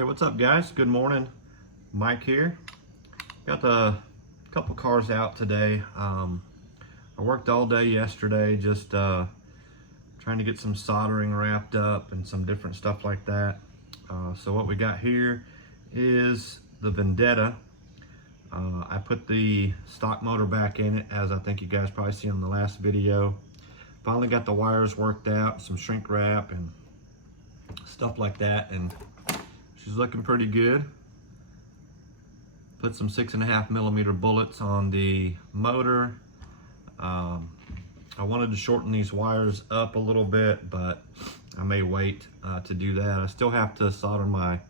Hey, what's up guys? Good morning. Mike here. Got a couple cars out today. I worked all day yesterday just trying to get some soldering wrapped up and some different stuff like that. So what we got here is the Vendetta. I put the stock motor back in it, as I think you guys probably seen on the last video. Finally got the wires worked out, some shrink wrap and stuff like that, and she's looking pretty good. Put some 6.5mm bullets on the motor. I wanted to shorten these wires up a little bit, but I may wait to do that. I still have to solder my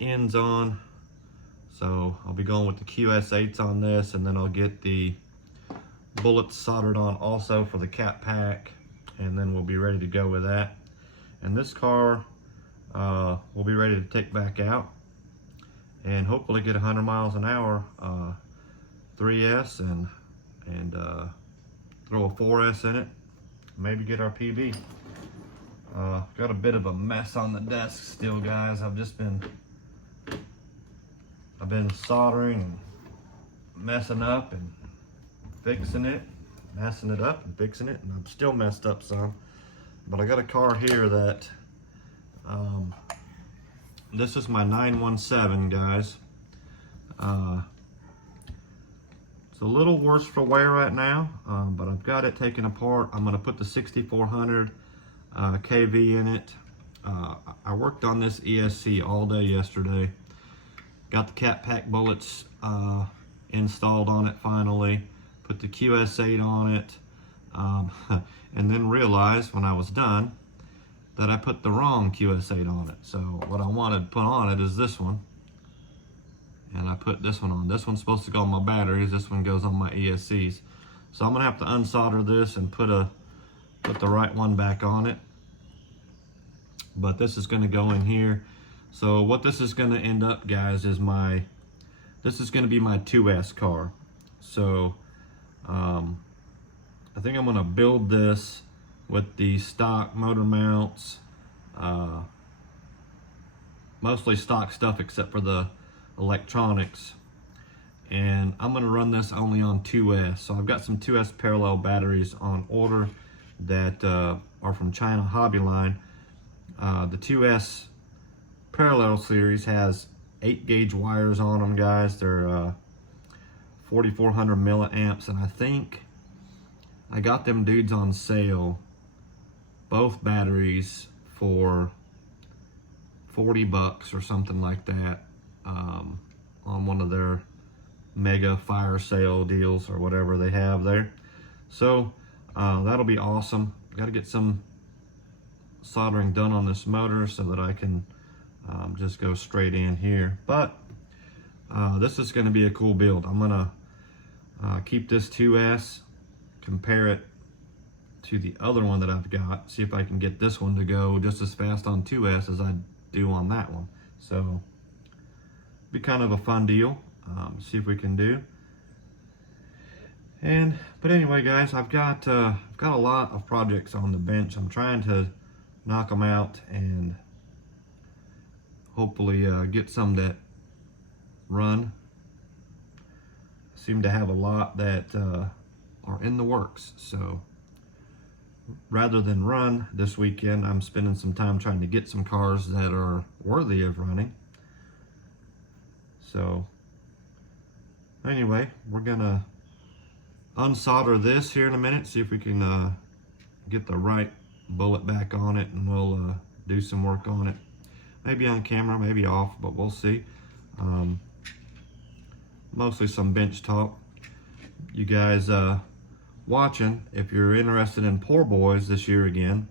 ends on. So I'll be going with the QS8s on this, and then I'll get the bullets soldered on also for the cat pack, and then we'll be ready to go with that. And this car we'll be ready to take back out and hopefully get 100 miles an hour 3S and throw a 4S in it, maybe get our PB. Got a bit of a mess on the desk still, guys. I've been soldering and messing up and fixing it, messing it up and fixing it, and I'm still messed up some. But I got a car here that this is my 917, guys. It's a little worse for wear right now, but I've got it taken apart. I'm gonna put the 6400 kV in it. I worked on this ESC all day yesterday. Got the cat pack bullets installed on it finally. Put the QS8 on it, and then realized when I was done that I put the wrong QS8 on it. So what I wanted to put on it is this one, and I put this one on. This one's supposed to go on my batteries. This one goes on my ESCs. So I'm gonna have to unsolder this and put the right one back on it. But this is gonna go in here. So what this is gonna end up, guys, is this is gonna be my 2S car. So I think I'm gonna build this with the stock motor mounts, mostly stock stuff except for the electronics, and I'm gonna run this only on 2S. So I've got some 2S parallel batteries on order that are from China Hobby Line. The 2S parallel series has 8-gauge wires on them, guys. They're 4400 milliamps, and I think I got them dudes on sale, both batteries, for 40 bucks or something like that, on one of their mega fire sale deals or whatever they have there. So that'll be awesome. Got to get some soldering done on this motor so that I can just go straight in here. But this is going to be a cool build. I'm gonna keep this 2S, compare it to the other one that I've got, see if I can get this one to go just as fast on 2S as I do on that one. So be kind of a fun deal. See if we can do. But anyway, guys, I've got a lot of projects on the bench. I'm trying to knock them out and hopefully get some that run. Seem to have a lot that are in the works. So rather than run this weekend, I'm spending some time trying to get some cars that are worthy of running. So anyway, we're gonna unsolder this here in a minute, see if we can get the right bullet back on it, and we'll do some work on it. Maybe on camera, maybe off, but we'll see. Mostly some bench talk. You guys watching, if you're interested in Poor Boys this year again,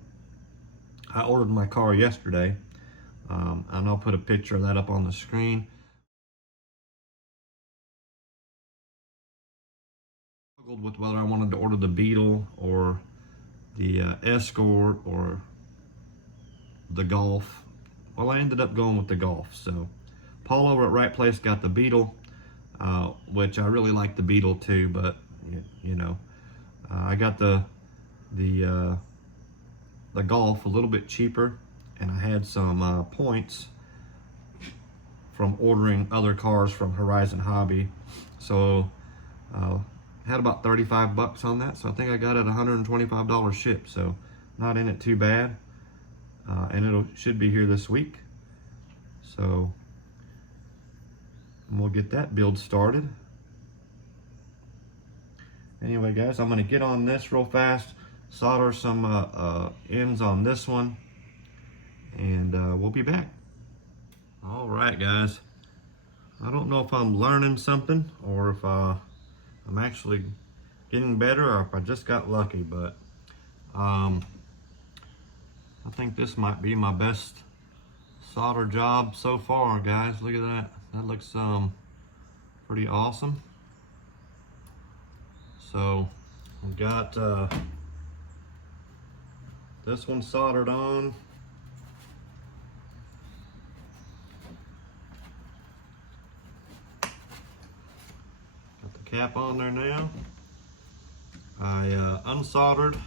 I ordered my car yesterday, and I'll put a picture of that up on the screen. I struggled with whether I wanted to order the Beetle or the Escort or the Golf. Well, I ended up going with the Golf. So Paul over at Right Place got the Beetle, which I really like the Beetle too, but you know, I got the Golf a little bit cheaper, and I had some points from ordering other cars from Horizon Hobby. So had about 35 bucks on that, so I think I got it $125 shipped, so not in it too bad. And it should be here this week. So we'll get that build started. Anyway guys, I'm gonna get on this real fast, solder some ends on this one, and we'll be back. All right guys, I don't know if I'm learning something or if I'm actually getting better or if I just got lucky, but I think this might be my best solder job so far, guys. Look at that. That looks pretty awesome. So we've got this one soldered on. Got the cap on there now. I unsoldered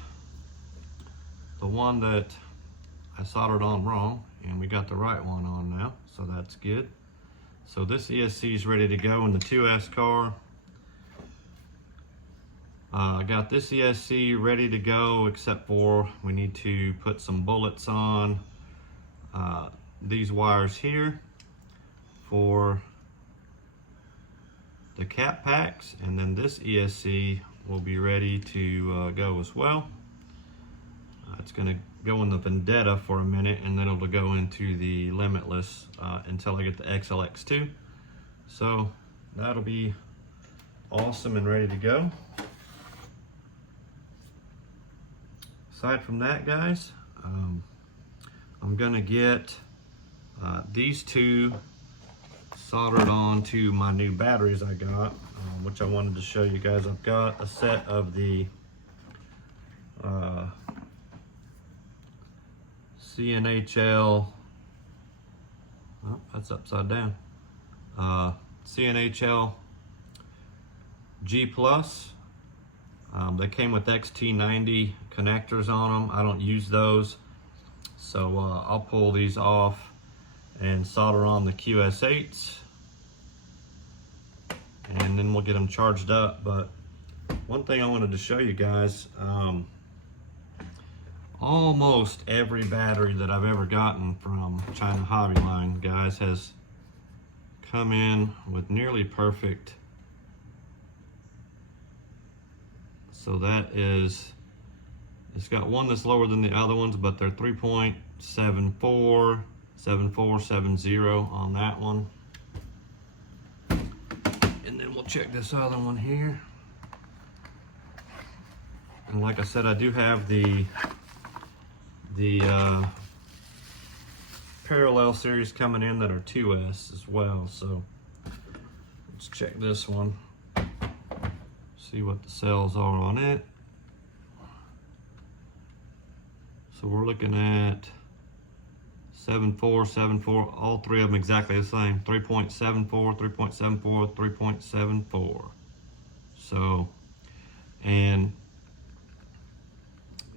the one that I soldered on wrong, and we got the right one on now, so that's good. So this ESC is ready to go in the 2S car. I got this ESC ready to go, except for we need to put some bullets on these wires here for the cap packs, and then this ESC will be ready to go as well. It's going to go in the Vendetta for a minute, and then it'll go into the Limitless until I get the XLX2. So that'll be awesome and ready to go. Aside from that, guys, I'm going to get these two soldered on to my new batteries I got, which I wanted to show you guys. I've got a set of the CNHL, oh, that's upside down, CNHL G Plus. They came with XT90 connectors on them. I don't use those, so I'll pull these off and solder on the QS8s, and then we'll get them charged up. But one thing I wanted to show you guys, almost every battery that I've ever gotten from China Hobby Line, guys, has come in with nearly perfect. So that is, it's got one that's lower than the other ones, but they're 3.74, 70 on that one. And then we'll check this other one here. And like I said, I do have the parallel series coming in that are 2S as well. So let's check this one. See what the cells are on it. So we're looking at 74, 74, all three of them exactly the same. 3.74, 3.74, 3.74. So, and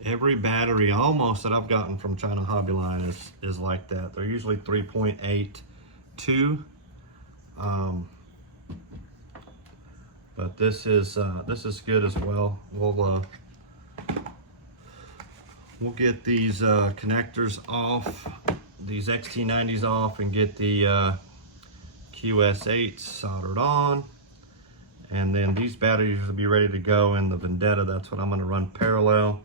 every battery almost that I've gotten from China Hobby Line is like that. They're usually 3.82. But this is good as well. We'll get these connectors off, these XT90s off, and get the QS8s soldered on. And then these batteries will be ready to go in the Vendetta. That's what I'm going to run parallel.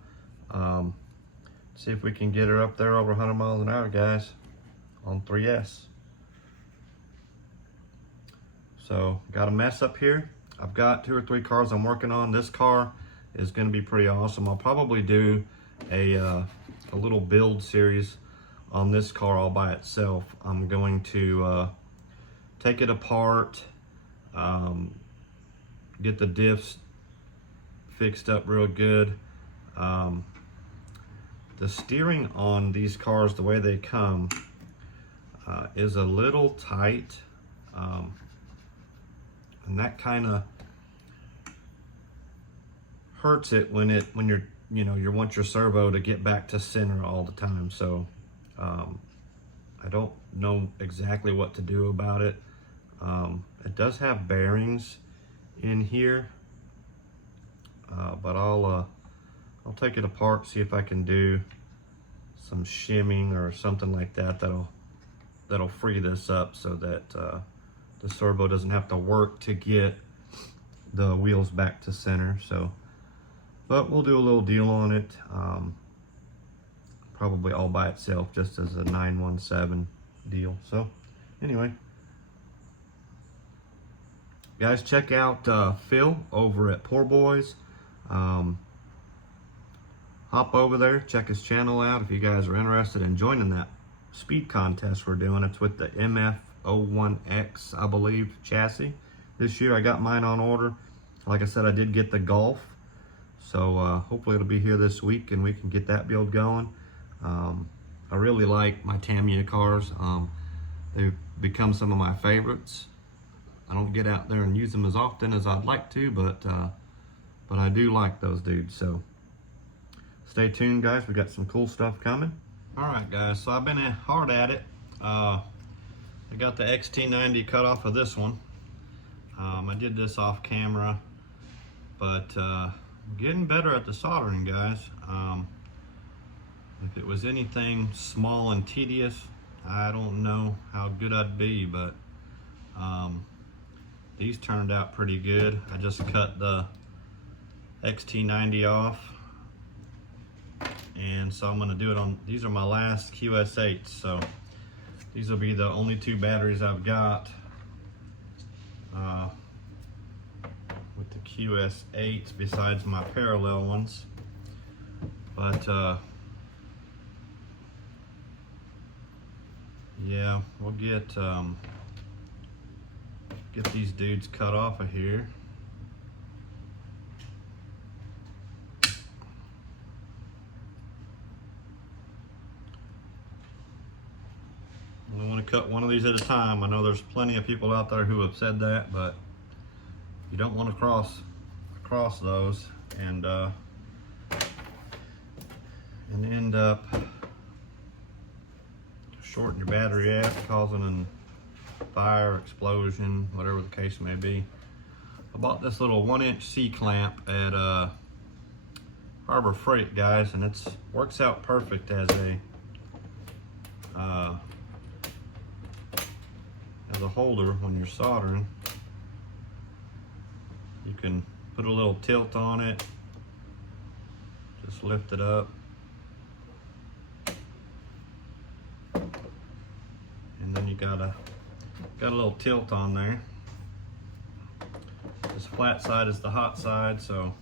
See if we can get her up there over 100 miles an hour, guys, on 3S. So got a mess up here. I've got 2 or 3 cars I'm working on. This car is going to be pretty awesome. I'll probably do a little build series on this car all by itself. I'm going to take it apart, get the diffs fixed up real good. The steering on these cars, the way they come, is a little tight, and that kind of hurts it when you're you want your servo to get back to center all the time. So I I don't know exactly what to do about it. It does have bearings in here, but I'll take it apart, see if I can do some shimming or something like that that'll free this up so that the servo doesn't have to work to get the wheels back to center. So, but we'll do a little deal on it, probably all by itself, just as a 917 deal. So anyway, guys, check out Phil over at Poor Boys. Hop over there, check his channel out if you guys are interested in joining that speed contest we're doing. It's with the MF01X, I believe, chassis. This year I got mine on order. Like I said, I did get the Golf, so hopefully it'll be here this week and we can get that build going. I really like my Tamiya cars. They've become some of my favorites. I don't get out there and use them as often as I'd like to, but I do like those dudes. So stay tuned, guys. We got some cool stuff coming. All right, guys. So I've been hard at it. I got the XT90 cut off of this one. I did this off camera, but getting better at the soldering, guys. If it was anything small and tedious, I don't know how good I'd be, but these turned out pretty good. I just cut the XT90 off, and so I'm going to do it on, these are my last QS8s, so these will be the only two batteries I've got with the QS8s besides my parallel ones. But yeah, we'll get these dudes cut off of here. We want to cut one of these at a time. I know there's plenty of people out there who have said that, but you don't want to cross those and end up shorting your battery out, causing a fire, explosion, whatever the case may be. I bought this little 1-inch C-clamp at Harbor Freight, guys, and it works out perfect as a holder when you're soldering. You can put a little tilt on it, just lift it up, and then you got a little tilt on there. This flat side is the hot side, so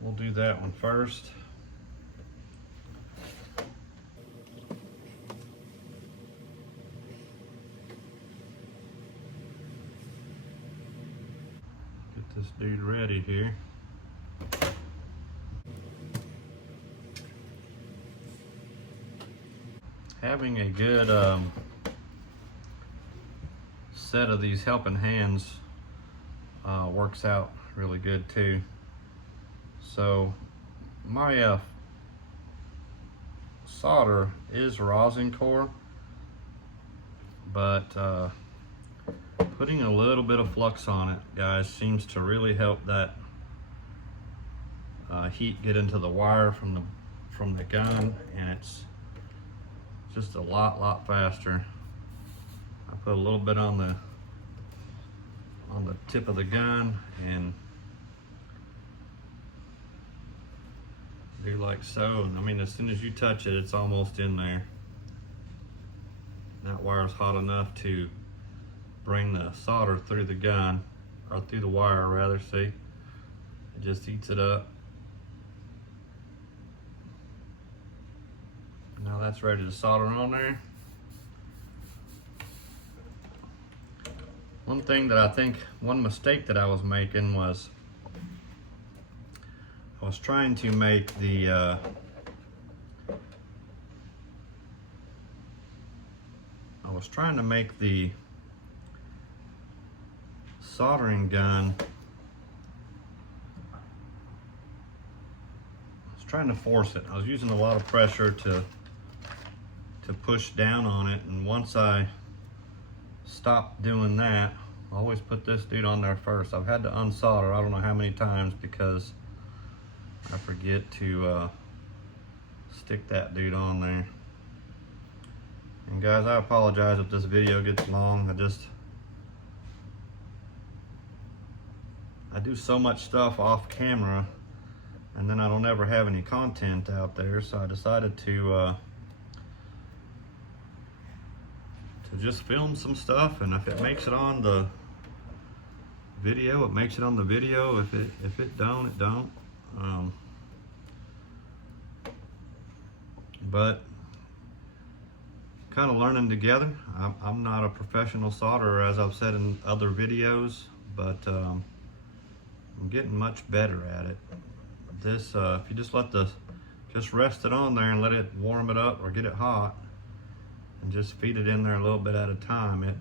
we'll do that one first. Get this dude ready here. Having a good set of these helping hands works out really good too. So my solder is rosin core, but putting a little bit of flux on it, guys, seems to really help that heat get into the wire from the gun, and it's just a lot faster. I put a little bit on the tip of the gun and do like so. And I mean, as soon as you touch it, it's almost in there. That wire's hot enough to bring the solder through the gun, or through the wire rather, see? It just heats it up. Now that's ready to solder on there. One thing that I think, one mistake that I was making was I was trying to make the soldering gun, I was trying to force it. I was using a lot of pressure to push down on it, and once I stopped doing that, I always put this dude on there first. I've had to unsolder I don't know how many times because I forget to stick that dude on there. And guys, I apologize if this video gets long. I do so much stuff off camera, and then I don't ever have any content out there, so I decided to just film some stuff, and if it makes it on the video, it makes it on the video. If it don't, it don't. But kind of learning together. I'm not a professional solderer, as I've said in other videos, but I'm getting much better at it. This, if you just rest it on there and let it warm it up or get it hot, and just feed it in there a little bit at a time, it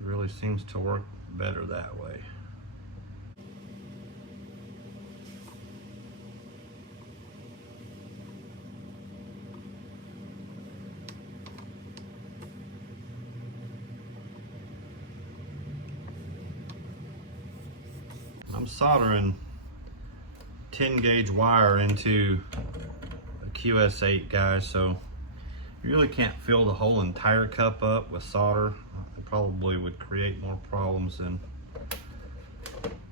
really seems to work better that way. I'm soldering 10 gauge wire into a QS8, guys, so you really can't fill the whole entire cup up with solder. It probably would create more problems than,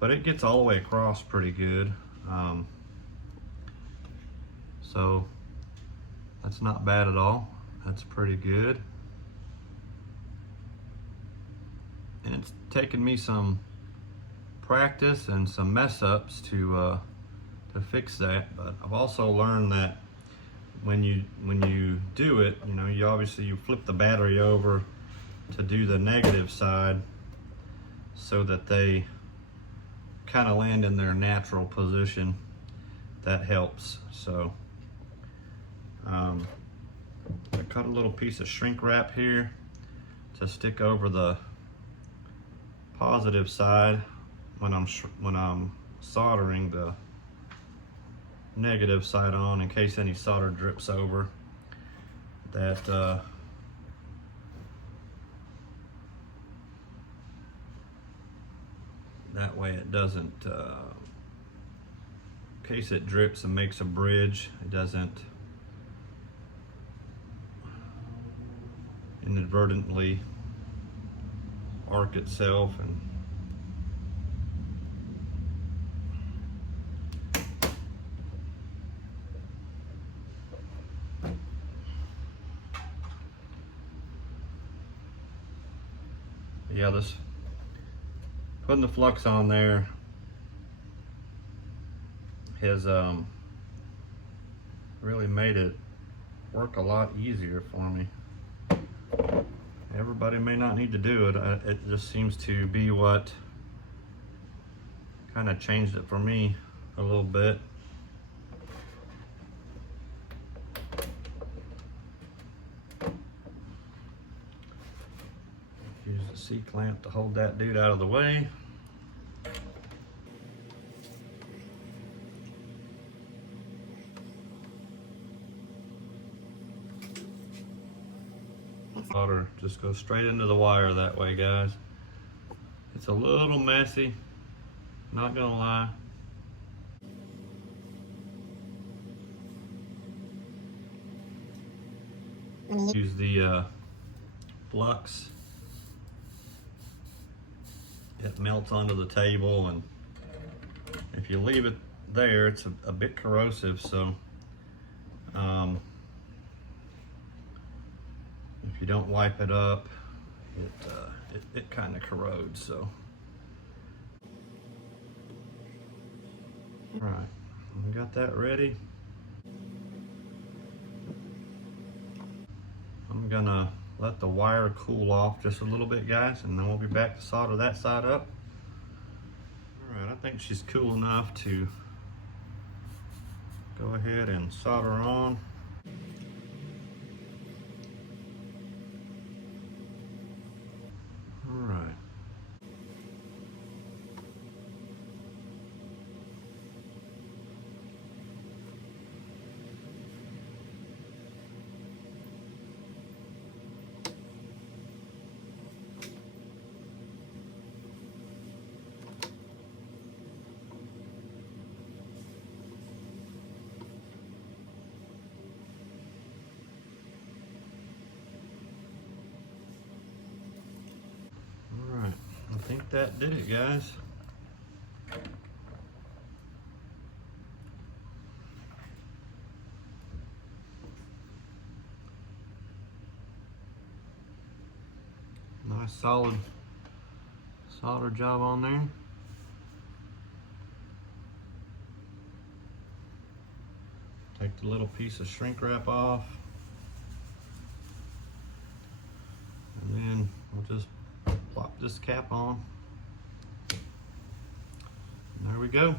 but it gets all the way across pretty good. So that's not bad at all. That's pretty good. And it's taken me some practice and some mess ups to fix that, but I've also learned that when you do it, you obviously flip the battery over to do the negative side so that they kind of land in their natural position. That helps. So I cut a little piece of shrink wrap here to stick over the positive side when I'm soldering the negative side on, in case any solder drips over. That that way it doesn't, in case it drips and makes a bridge, it doesn't inadvertently arc itself. And yeah, this putting the flux on there has really made it work a lot easier for me. Everybody may not need to do it. It just seems to be what kind of changed it for me a little bit. Use the C-clamp to hold that dude out of the way. Solder just goes straight into the wire that way, guys. It's a little messy, not gonna lie. Use the flux. It melts onto the table, and if you leave it there, it's a bit corrosive, so if you don't wipe it up, it kind of corrodes. So all right, we got that ready. I'm gonna let the wire cool off just a little bit, guys, and then we'll be back to solder that side up. All right, I think she's cool enough to go ahead and solder on. All right. that did it, guys. Nice solid solder job on there. Take the little piece of shrink wrap off. And then we'll just plop this cap on. And there we go.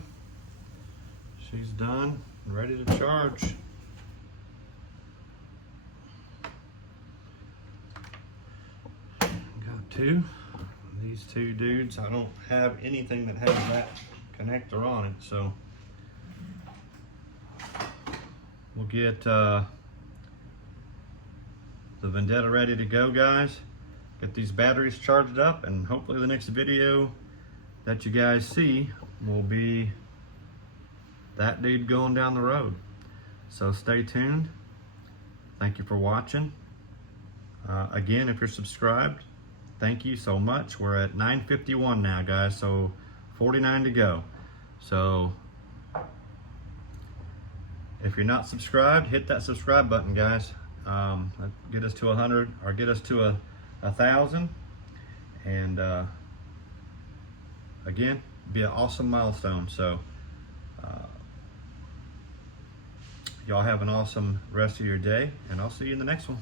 She's done, ready to charge. Got two. These two dudes, I don't have anything that has that connector on it, so we'll get the Vendetta ready to go, guys. Get these batteries charged up, and hopefully the next video that you guys see will be that dude going down the road. So stay tuned. Thank you for watching. Again, if you're subscribed, thank you so much. We're at 951 now, guys, so 49 to go. So if you're not subscribed, hit that subscribe button, guys. Get us to 100, or get us to 1,000, and again, be an awesome milestone. So y'all have an awesome rest of your day, and I'll see you in the next one.